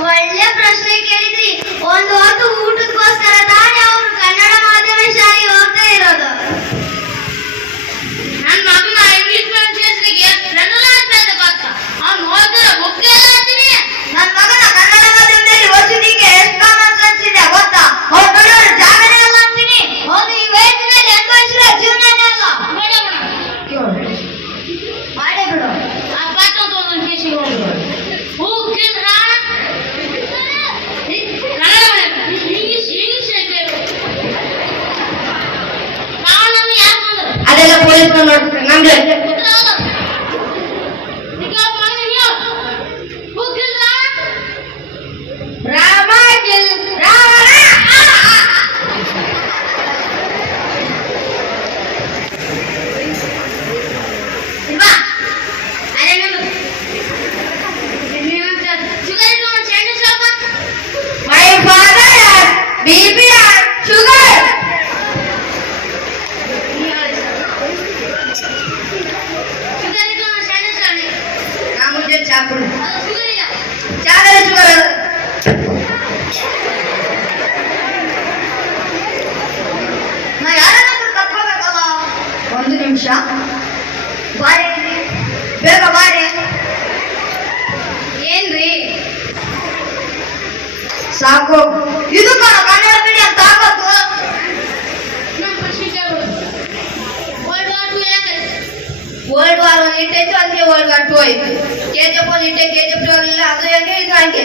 ಒಳ್ಳೆ ಪ್ರಶ್ನೆ ಕೇಳಿದ್ರಿ. ಒಂದು ಹೊತ್ತು உழைப்பு நன்று. ನಾ ಯಾರನ್ನಾದ್ರೂ ಕರ್ಕೋಬೇಕಲ್ಲ? ಒಂದು ನಿಮಿಷ. ಬಾರಿ ಬೇಗ ಬಾರಿ ಏನ್ರಿ? ಸಾಕು. ಇದು ಕನ್ನಡ ಅಂತ ಆಗೋದು ವರ್ಲ್ಡ್ ವಾರ್ ಒನ್ ಇಟ್ಟೈತು ಅದಕ್ಕೆ ವರ್ಲ್ಡ್ ವಾರ್ ಟು ಆಯ್ತು ಕೆ ಜಿ ಎಫ್ ಒನ್ ಇಟ್ಟೆ ಕೆ ಜಿ ಎಫ್ ಟು ಆಗಲಿಲ್ಲ ಅದು ಹೆಂಗೆ ಇದು ಹಂಗೆ?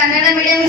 canal de Miriam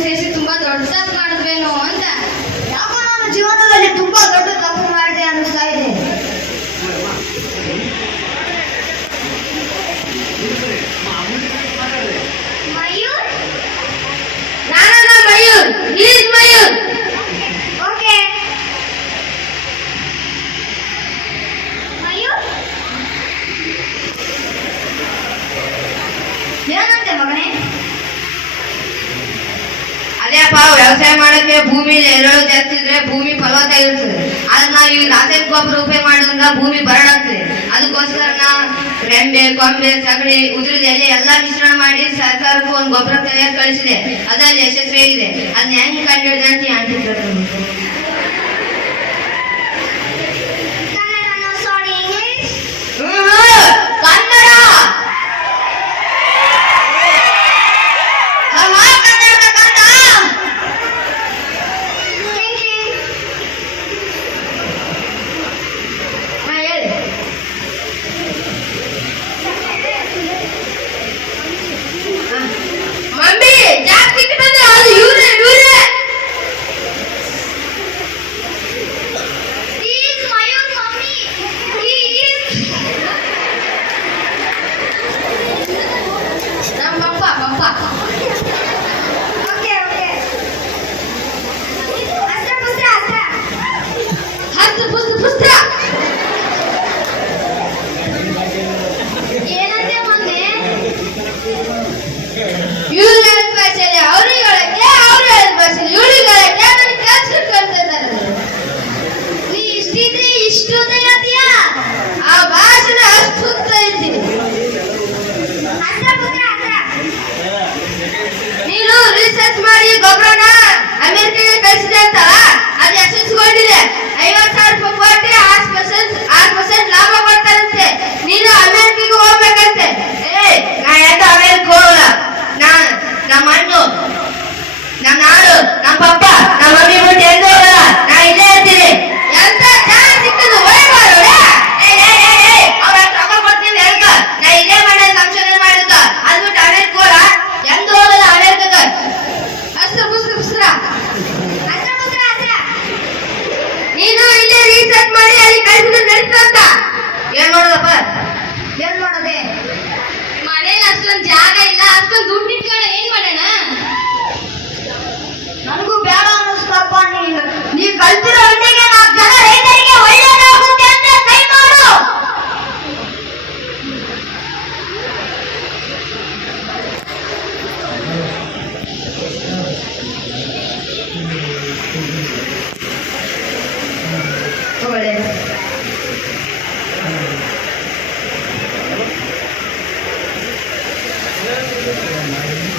ಅದೇಪ್ಪ ವ್ಯವಸಾಯ ಮಾಡಕ್ಕೆ ಭೂಮಿ ಎರಡು ಜಾಸ್ತಿ ಇದ್ರೆ ಭೂಮಿ ಫಲವತ್ತಾಗಿ ಇರ್ತದೆ ಆದ್ರೆ ನಾವು ಈ ರಾಸಾಯನಿಕ ಗೊಬ್ಬರ ಉಪಯೋಗ ಮಾಡೋದ್ರಿಂದ ಭೂಮಿ ಬರಡಾಗ್ತದೆ ಅದಕ್ಕೋಸ್ಕರ ರೆಂಬೆ, ಕೊಂಬೆ, ಸಗಣಿ, ಉದುರಿದ ಎಲೆ ಎಲ್ಲಾ ಮಿಶ್ರಣ ಮಾಡಿ ಸರ್ಕಾರಕ್ಕೂ ಒಂದು ಗೊಬ್ಬರ ತಯಾರು ಕಳಿಸಿದೆ. ಅದರಲ್ಲಿ ಯಶಸ್ವಿಯಾಗಿದೆ. ಅದನ್ನ ಹೆಂಗೆ ಕಂಡು ಹಿಡಿದ ಅಂತ ಆ ನೀನು ರಿಸರ್ಚ್ ಮಾಡಿ ಅಮೆರಿಕೆಗೆ ಕಳಿಸಿದೆ ಅಂತ ಅದು ಯಶಸ್ಸುಗೊಂಡಿದೆ ಐವತ್ತು ಸಾವಿರ ರೂಪಾಯಿ ಮಾಡಿ